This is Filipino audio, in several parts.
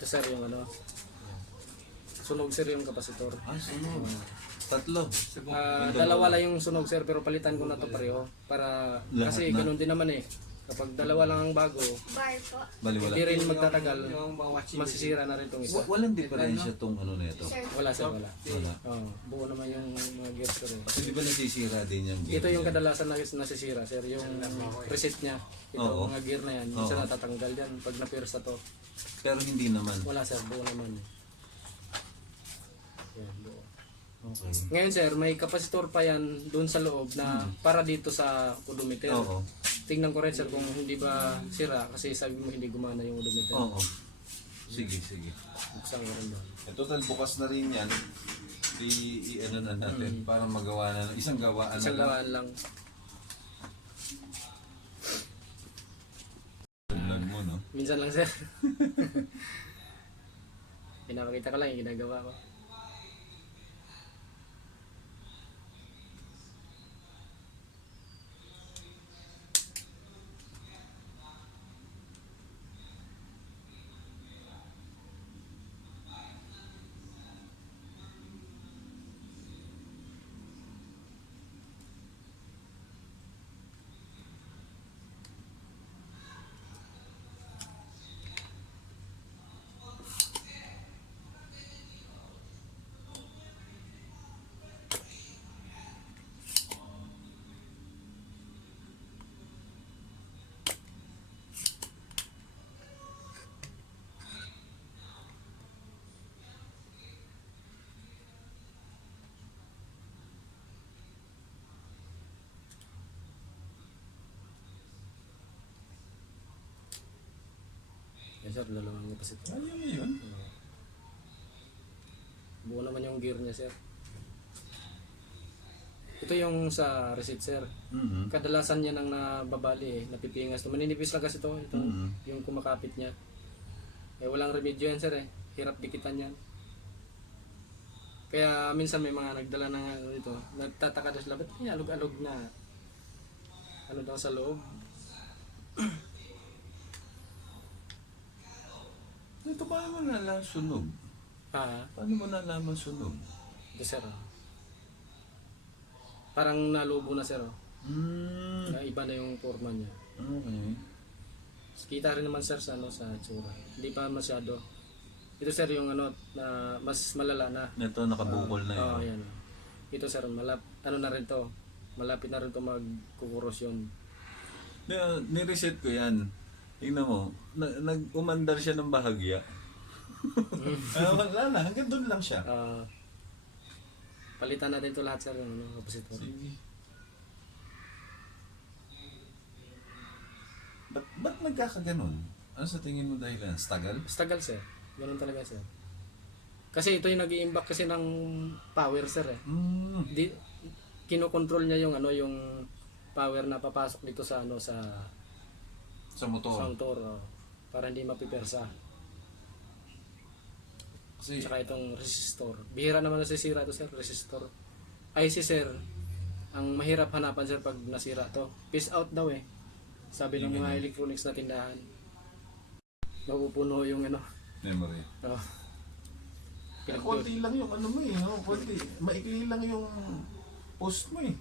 Ito sir yung ano. Sunog sir yung kapasitor. Ah, sunog. Tatlo. Dalawa lang yung sunog sir pero palitan ko na to pareho para Lahat kasi na. ganun din naman eh. Kapag dalawa lang ang bago, Baliwala. hindi rin magtatagal, masisira na rin itong isa. Walang diferensya tong ano na ito. Wala sir, wala. Wala. Oh, buo naman yung mga gears sir. Eh. Kasi di ba nasisira din yung gear? Ito yung kadalasan na nasisira sir, yung reset niya. Ito Oo. mga gear na yan, minsan natatanggal yan pag na-pierce na to. Pero hindi naman. Wala sir, buo naman. Yan, buo. Okay. Ngayon sir, may kapasitor pa yan doon sa loob na para dito sa odometer. Oo. Tingnan ko rin sir kung hindi ba sira kasi sabi mo hindi gumana yung odometer. Oo. Sige, sige. Buksan ko rin ba? Total bukas na rin yan. I-ano na natin para magawa na. Isang gawaan Isang na lang. gawaan lang. Vlog mo, no? Minsan lang sir. Pinapakita ko lang yung ginagawa ko. Yan sir, lalawang ko pa sir. Ayun yun. Buo naman yung gear niya sir. Ito yung sa reset sir. Kadalasan yan ang nababali eh, napipingas. Maninipis lang kasi ito. Ito yung kumakapit niya. Eh walang remedyo yan sir eh. Hirap dikitan yan. Kaya minsan may mga nagdala ng ano dito. Nagtataka daw sila, ba't may alog-alog na ano daw sa loob? Ito paano mo nalaman sunog? Paano mo nalaman sunog? Ito sir. Parang nalubo na sir. Na iba na yung forma niya. Okay. Kita rin naman sir sa ano sa tsura. Hindi pa masyado. Ito sir yung ano na mas malala na. Ito nakabukol na yun. Oo, yan. Ito sir, ano na rin to. Malapit na rin to magkukorosyon. Ni-reset ko yan. Tingnan mo, nag-umandar siya ng bahagya. Wala na, hanggang doon lang siya. Palitan natin to lahat sir yung ano, kapasitor. Sige. Ba't nagkakaganon? Ano sa tingin mo dahilan? Stagal? Stagal sir. Ganun talaga sir. Kasi ito yung nag-i-imbak kasi ng power sir eh. Kinokontrol niya yung ano yung power na papasok dito sa ano sa motor. sa motor para hindi mapipersa. Kasi Tsaka itong resistor. Bihira naman nasisira ito sir, resistor. IC sir, ang mahirap hanapan sir pag nasira to. Peace out daw eh. Sabi ng mga electronics na tindahan. Mapupuno yung ano. memory. Konti lang yung ano mo eh. No? Konti. Maikli lang yung post mo eh.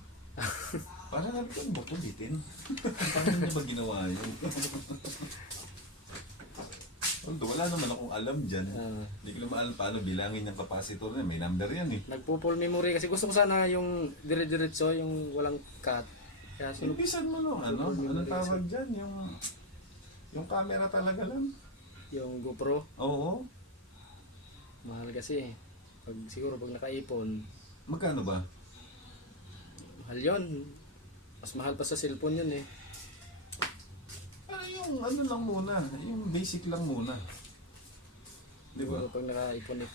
Parang nabi ko, ba't ulitin? Paano niya ba ginawa yun? Although wala naman akong alam dyan. Hindi ko naman alam paano bilangin yung capacitor na. May number yan eh. Nagpo-full memory kasi gusto ko sana yung dire-diretso, yung walang cut. Kaya Impisan mo nung ano? Anong tawag dyan? Yung camera talaga lang. yung GoPro, Oo. mahal kasi. Siguro pag naka-iPhone, Magkano ba? mahal yun. Mas mahal pa sa cellphone yun eh. Yung ano lang muna. Yung basic lang muna. Di ba? Siguro pag naka-iPhone.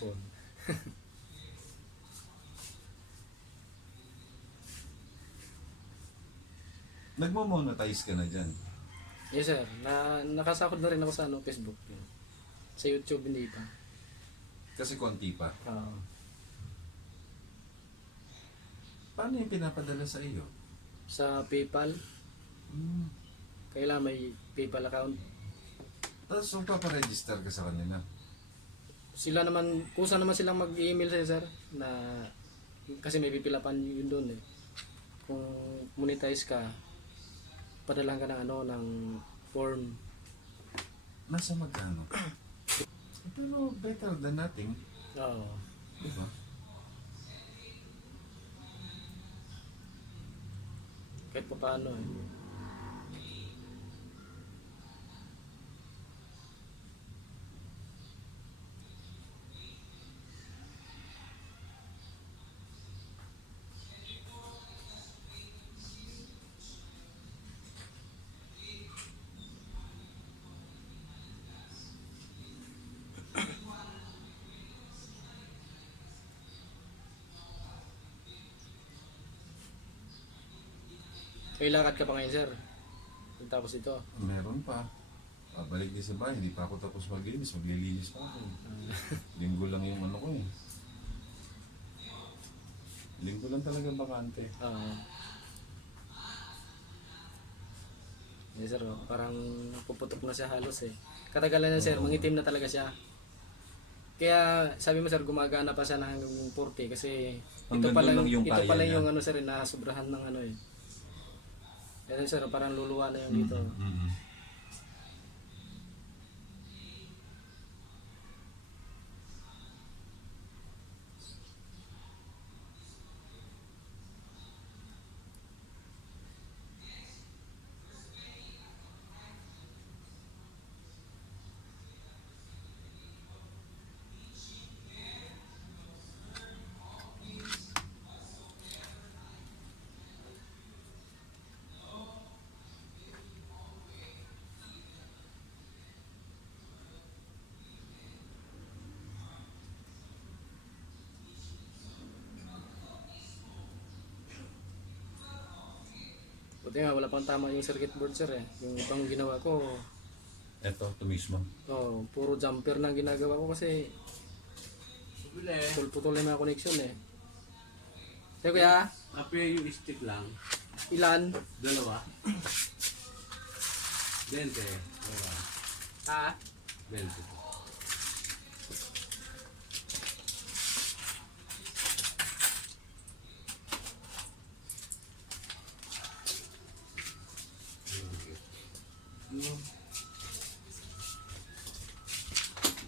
Nagmo-monetize ka na dyan. Yes sir, nakasakot na rin ako sa Facebook. Sa YouTube hindi pa. Kasi konti pa. Oo. Paano yung pinapadala sa iyo? Sa PayPal, kailangan may PayPal account. Tapos magpaparegister ka sa kanila. sila naman, kusa naman silang mag-email sa'yo sir, na kasi may pipilapan yun doon eh. Kung monetize ka, padalang ka ng ano, ng form. Nasa magkano? Pero better than nothing. Oo. Diba? Kahit pa paano eh. May lakad ka pa ngayon sir. Tapos ito. Meron pa. Pabalik din sa bahay, hindi pa ako tapos maglinis. Maglilinis pa ako. Linggo lang yung ano ko eh. Linggo lang talaga bakante. Oo. Yes sir, oh. Parang puputok na siya halos eh. Katagalan na sir, mangitim na talaga siya. Kaya sabi mo sir, gumagana pa siya na hanggang 40 kasi Hanggang doon lang yung ito kaya pala niya. yung ano sir, nasubrahan ng ano eh. Kaya sir, parang luluwa na yung dito. Mm-hmm. Buti nga, wala pang tama yung circuit board sir eh. Yung ibang ginawa ko, Eto, ito mismo. puro jumper na ginagawa ko kasi putol-putol yung mga connection eh. Kaya kuya, Ape yung stick lang. ilan? Dalawa. 20. Dalawa. Ha? 20.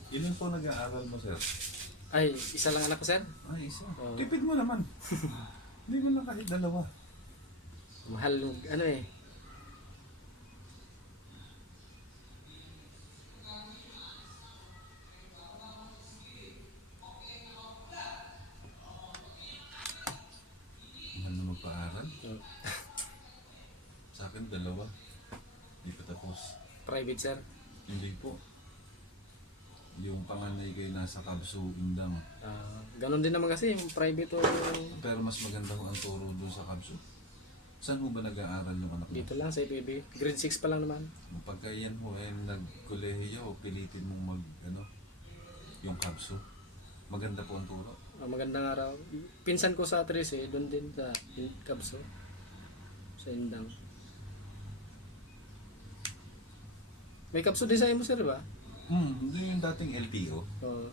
Ilan po nag-aaral mo, sir? Ay, isa lang anak ko sir. Ay, isa. Oo. Tipid mo naman. Hindi ko na kahit dalawa. Mahal yung ano eh. Mahal na magpaaral. Oh, Sa akin, dalawa. Hindi pa tapos. private sir. Hindi po. Yung panganay kayo nasa Kabsu, Indang. Ganon din naman kasi yung private o Pero mas maganda ho ang turo dun sa Kabsu. Saan mo ba nag-aaral yung anak mo? dito lang sa IPB. Grade 6 pa lang naman. Pagka yan mo ay nag-kolehiyo, pilitin mong mag, ano, yung Kabsu. Maganda po ang turo. Magandang araw. Pinsan ko sa 13, doon din sa Kabso. Sa Indang. May Kabso din sa mo sir ba? Hindi yung dating LTO. Oo.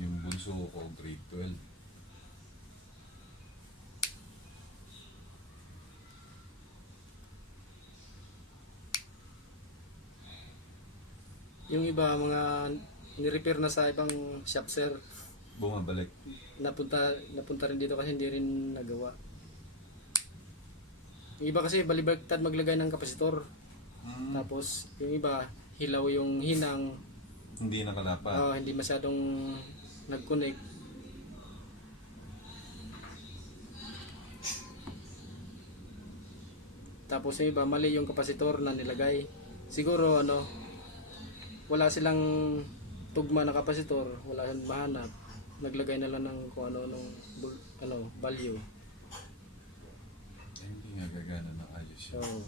Yung bunso ko, grade 12. Yung iba mga ni-repair na sa ibang shop sir. Bumabalik. Napunta rin dito kasi hindi rin nagawa. Yung iba kasi balibagtad maglagay ng kapasitor. Tapos yung iba hilaw yung hinang, Hindi nakalapat. hindi masyadong nag-connect. Tapos yung iba mali yung kapasitor na nilagay. Siguro wala silang tugma na kapasitor, wala silang mahanap. Naglagay na lang ng kung ano value. Hindi nga gagana ng ayos So, yun.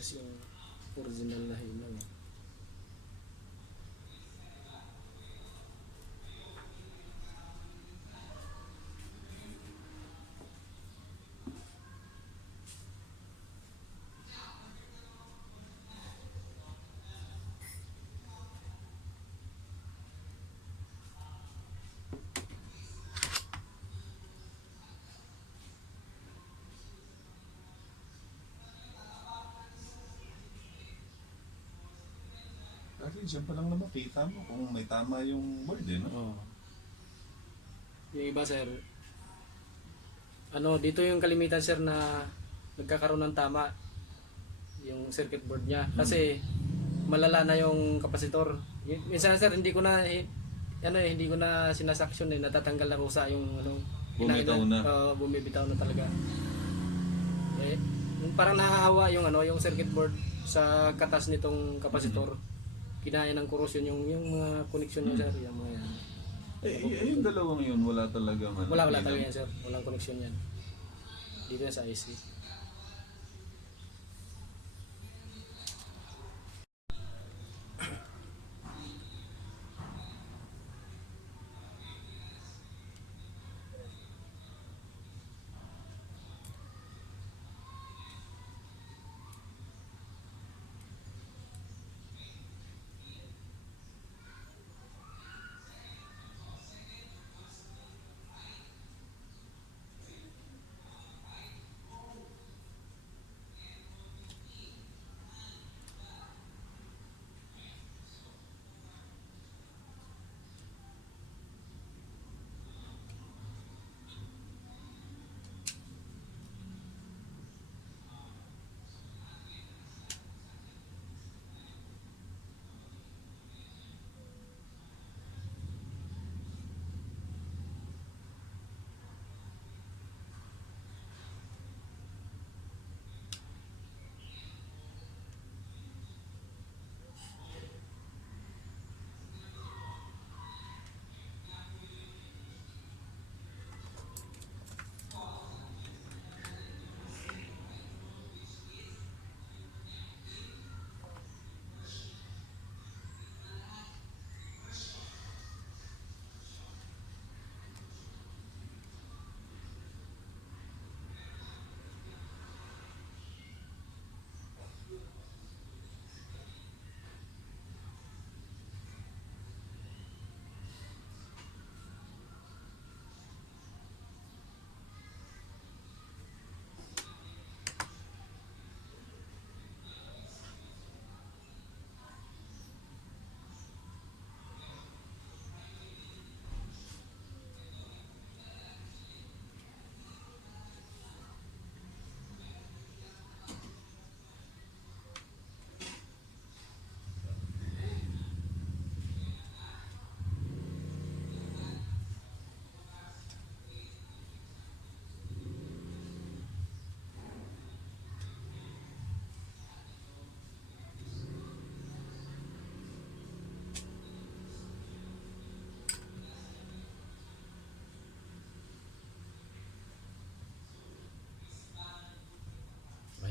kasi yung original na hinaw. Kasi dyan pa lang na makita mo kung may tama yung board eh, no? Oo. Yung iba sir, ano dito yung kalimitan sir na nagkakaroon ng tama yung circuit board niya kasi malala na yung kapasitor. Minsan sir hindi ko na hindi ko na sinasaksyon natatanggal na kusa yung ano Bumitaw na. Bumibitaw na talaga. Eh, parang nahahawa yung yung circuit board sa katas nitong kapasitor. Kinaya ng korosyon yung mga connection niya sir, yung mga yan. Yung dalawang yun, wala talagang ano. Wala bilang. talaga yan sir, walang connection yan. Dito yan sa IC.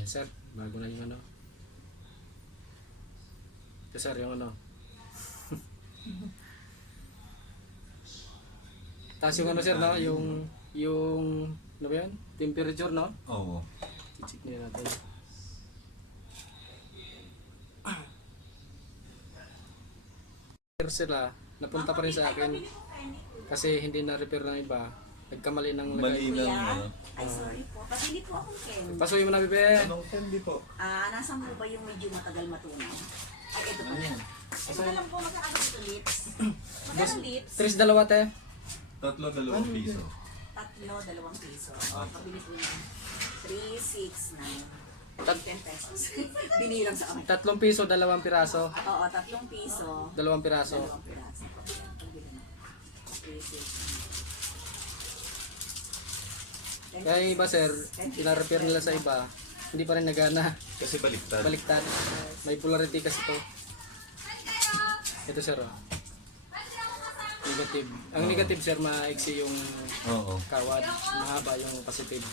Ayan sir, bago na yung ito sir yung taas yung sir no, yung ano ba yan? Temperature no? Oo. I-check nyo natin. Sila, napunta pa rin sa akin kasi hindi na repair ng iba. Nagkamali ng Mali lagay. ng ano. Ay, sorry po. Pabili po akong Ken. Pasuyin mo na bebe. Anong candy po? Nasaan po ba yung medyo matagal matunaw? Ay, ito po. Ayan. Ito na lang po magkakano ito lips. Magkano lips? 3 dalawa te. Tatlo, 2 piso. Tatlo, 2 piso. O, pabili po niya. 3, 6, 9. Tat- 10 pesos. Binilang sa akin. 3 piso, 2 piraso. Oo, 3 piso. 2 piraso. 2 piraso. Pabili na. 3, 6, Kaya yung iba sir, pina-repair nila sa iba, hindi pa rin nagana. Kasi baliktad. Baliktad. May polarity kasi to. Ito sir oh. Negative. Ang negative sir, maiksi yung Oo. kawad. Mahaba yung positive.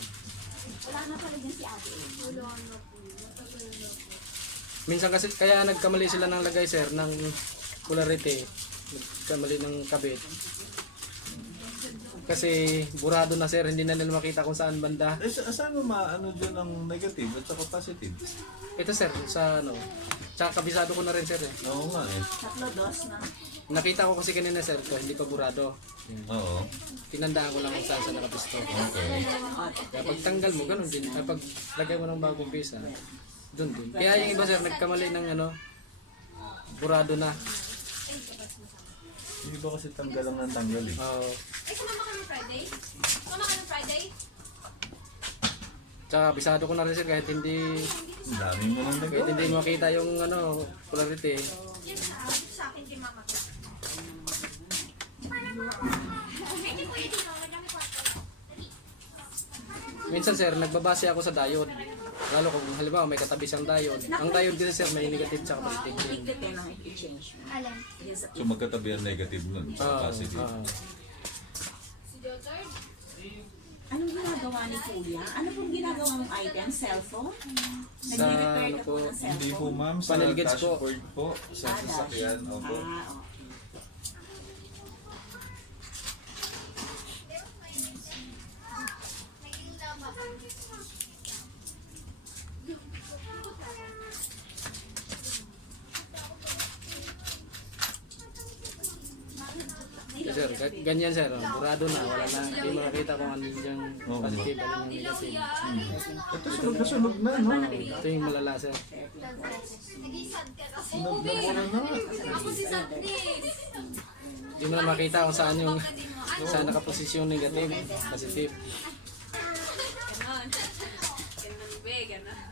Wala na pala dyan si ate. Wala na po. Minsan kasi kaya nagkamali sila ng lagay sir ng polarity. Nagkamali ng kabit. Kasi burado na sir, hindi na nila makita kung saan banda. Eh, saan mo maano dyan ang negative at saka positive? Ito sir, sa ano, tsaka kabisado ko na rin sir eh. Oo nga eh. Tatlo dos na. Nakita ko kasi kanina sir, to, hindi pa burado. Oo. Tinandaan ko lang kung saan sa nakapisto. Okay. Kaya pag tanggal mo, ganun din. Kapag lagay mo ng bagong pisa, doon din. Kaya yung iba sir, nagkamali ng ano, burado na. Hindi ba kasi tanggal lang ng tanggal eh. Oo. Ay, sumama ka ng Friday? Sumama ka ng Friday? Tsaka bisado ko na rin sir, kahit hindi Ang dami mo nang kahit nagawa. hindi makita yung ano, polarity. Yan sa akin kay mama. Hindi po yun dito. Madami kwarto. Minsan sir, nagbabase ako sa diode. Lalo kung halimbawa may katabi siyang diode. Ang diode kasi sir, may negative tsaka positive din. Tiglit eh nang i-change mo. Alam. Yan sa So magkatabi ang negative nun sa positive. Si Jotard? Anong ginagawa ni Kuya? Ano pong ginagawa mong item? Cellphone? Sa Nagre-repair ano ka po po, ng cellphone? Hindi po ma'am, sa Panel gauge po. dashboard po, sa sasakyan. Opo. Ah, okay. Sir, ganyan sir, oh, burado na, wala na, hindi makakita kung ano yung positive, ano yung negative. Ito sunog na sunog na, no? Ito yung malala sir. Nag-isad ka kasi. Sunog na muna na. Ako si Sandy. Hindi mo na makita kung saan yung saan nakaposisyon negative, positive. Ganon. Ganon be, ganon.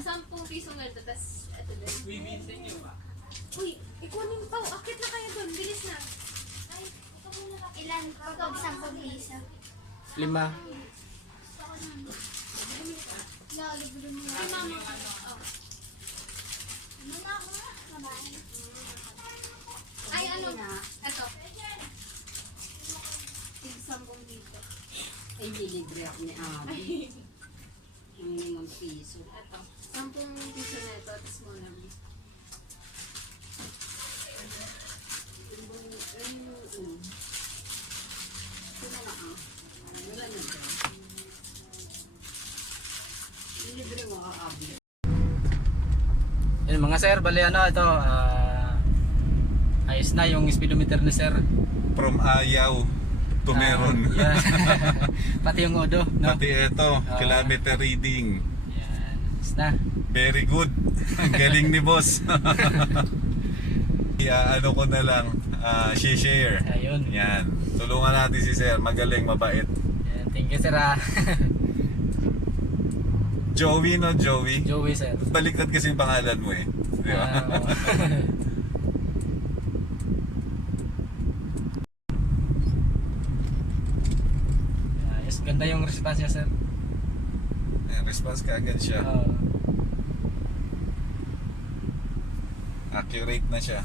Sampung piso nga ito, tas ito din. Uy, ikunin pa, akit na kayo doon, bilis na. Ay, ito muna na. Ilan? Pag 10 piso. 5. Ay, mama. Oh. Ay, ano? Ito. Tig-10 dito. Ay, nilibre ako ni Abi. Ang 5 piso. Ito. 10 piso na ito, tapos muna. Nilibre mo ka, Abi. Yan mga sir, bali ano ito, ayos na yung speedometer ni sir. From ayaw to meron. Yan. Pati yung odo, no? Pati ito, kilometer reading. Yan, ayos na. Very good. Ang galing ni boss. Ano ko na lang, share. Ayun. Yan. Tulungan natin si sir. Magaling, mabait. Yan, thank you sir ah. Joey, no? Joey? Joey sir. Baliktad kasi yung pangalan mo eh. Di ba? Ayos, ganda yung response niya sir. Ayan, response ka agad siya. Oo. Accurate na siya.